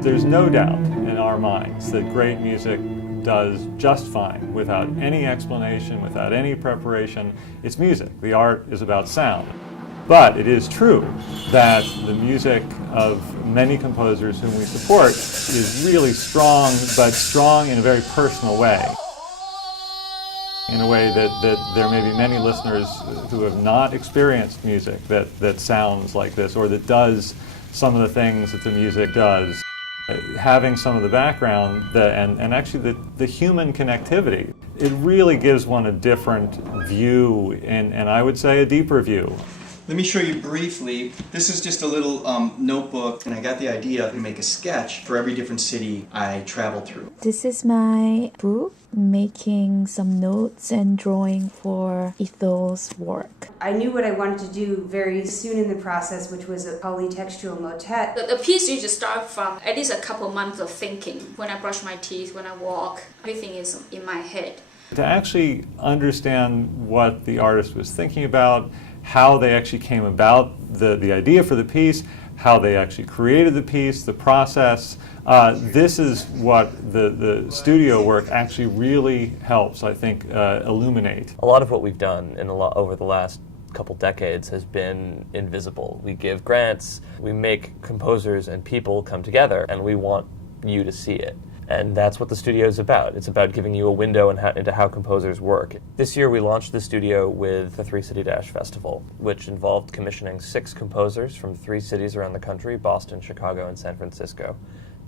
There's no doubt in our minds that great music does just fine without any explanation, without any preparation. It's music. The art is about sound. But it is true that the music of many composers whom we support is really strong, but strong in a very personal way. In a way that there may be many listeners who have not experienced music that sounds like this, or that does some of the things that the music does. Having some of the background and actually the human connectivity, it really gives one a different view, and I would say a deeper view. Let me show you briefly. This is just a little notebook, and I got the idea to make a sketch for every different city I traveled through. This is my book, making some notes and drawing for Ethel's work. I knew what I wanted to do very soon in the process, which was a polytextual motet. The piece usually starts from at least a couple months of thinking. When I brush my teeth, when I walk, everything is in my head. To actually understand what the artist was thinking about, how they actually came about the idea for the piece, how they actually created the piece, the process. This is what the studio work actually really helps, I think, illuminate. A lot of what we've done over the last couple decades has been invisible. We give grants, we make composers and people come together, and we want you to see it. And that's what the studio is about. It's about giving you a window into how composers work. This year we launched the studio with the 3 City Dash Festival, which involved commissioning 6 composers from 3 cities around the country, Boston, Chicago, and San Francisco,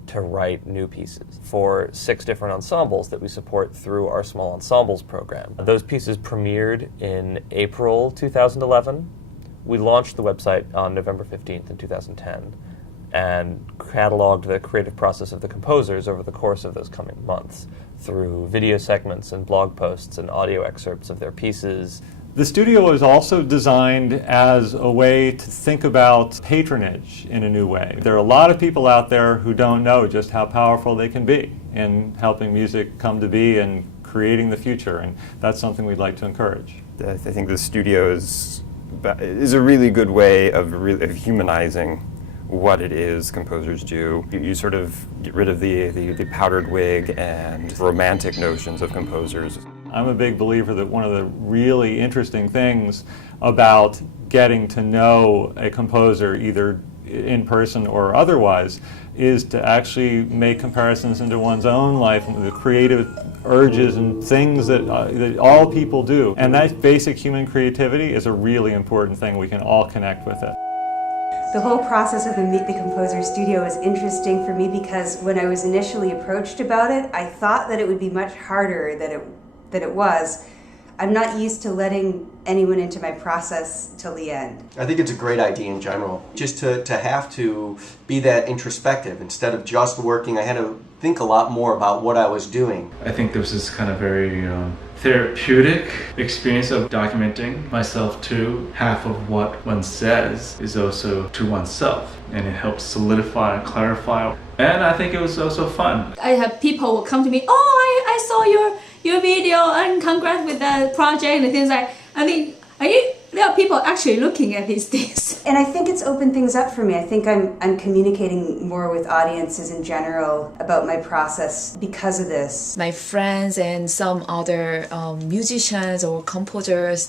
to write new pieces for 6 different ensembles that we support through our Small Ensembles program. Those pieces premiered in April 2011. We launched the website on November 15th in 2010. And cataloged the creative process of the composers over the course of those coming months through video segments and blog posts and audio excerpts of their pieces. The studio was also designed as a way to think about patronage in a new way. There are a lot of people out there who don't know just how powerful they can be in helping music come to be and creating the future, and that's something we'd like to encourage. I think the studio is a really good way of humanizing what it is composers do. You sort of get rid of the powdered wig and romantic notions of composers. I'm a big believer that one of the really interesting things about getting to know a composer, either in person or otherwise, is to actually make comparisons into one's own life and the creative urges and things that all people do. And that basic human creativity is a really important thing. We can all connect with it. The whole process of the Meet the Composer studio is interesting for me because when I was initially approached about it, I thought that it would be much harder than it was. I'm not used to letting anyone into my process till the end. I think it's a great idea in general. Just to have to be that introspective instead of just working, I had to think a lot more about what I was doing. I think there was this kind of very therapeutic experience of documenting myself too. Half of what one says is also to oneself, and it helps solidify and clarify. And I think it was also fun. I have people who come to me, oh, I saw your video and congrats with that project and things like. I mean, there are people actually looking at these things. And I think it's opened things up for me. I think I'm communicating more with audiences in general about my process because of this. My friends and some other musicians or composers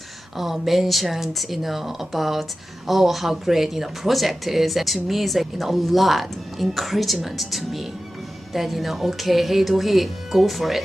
mentioned, about how great project is. And to me, it's like a lot encouragement to me that okay, hey, do he go for it.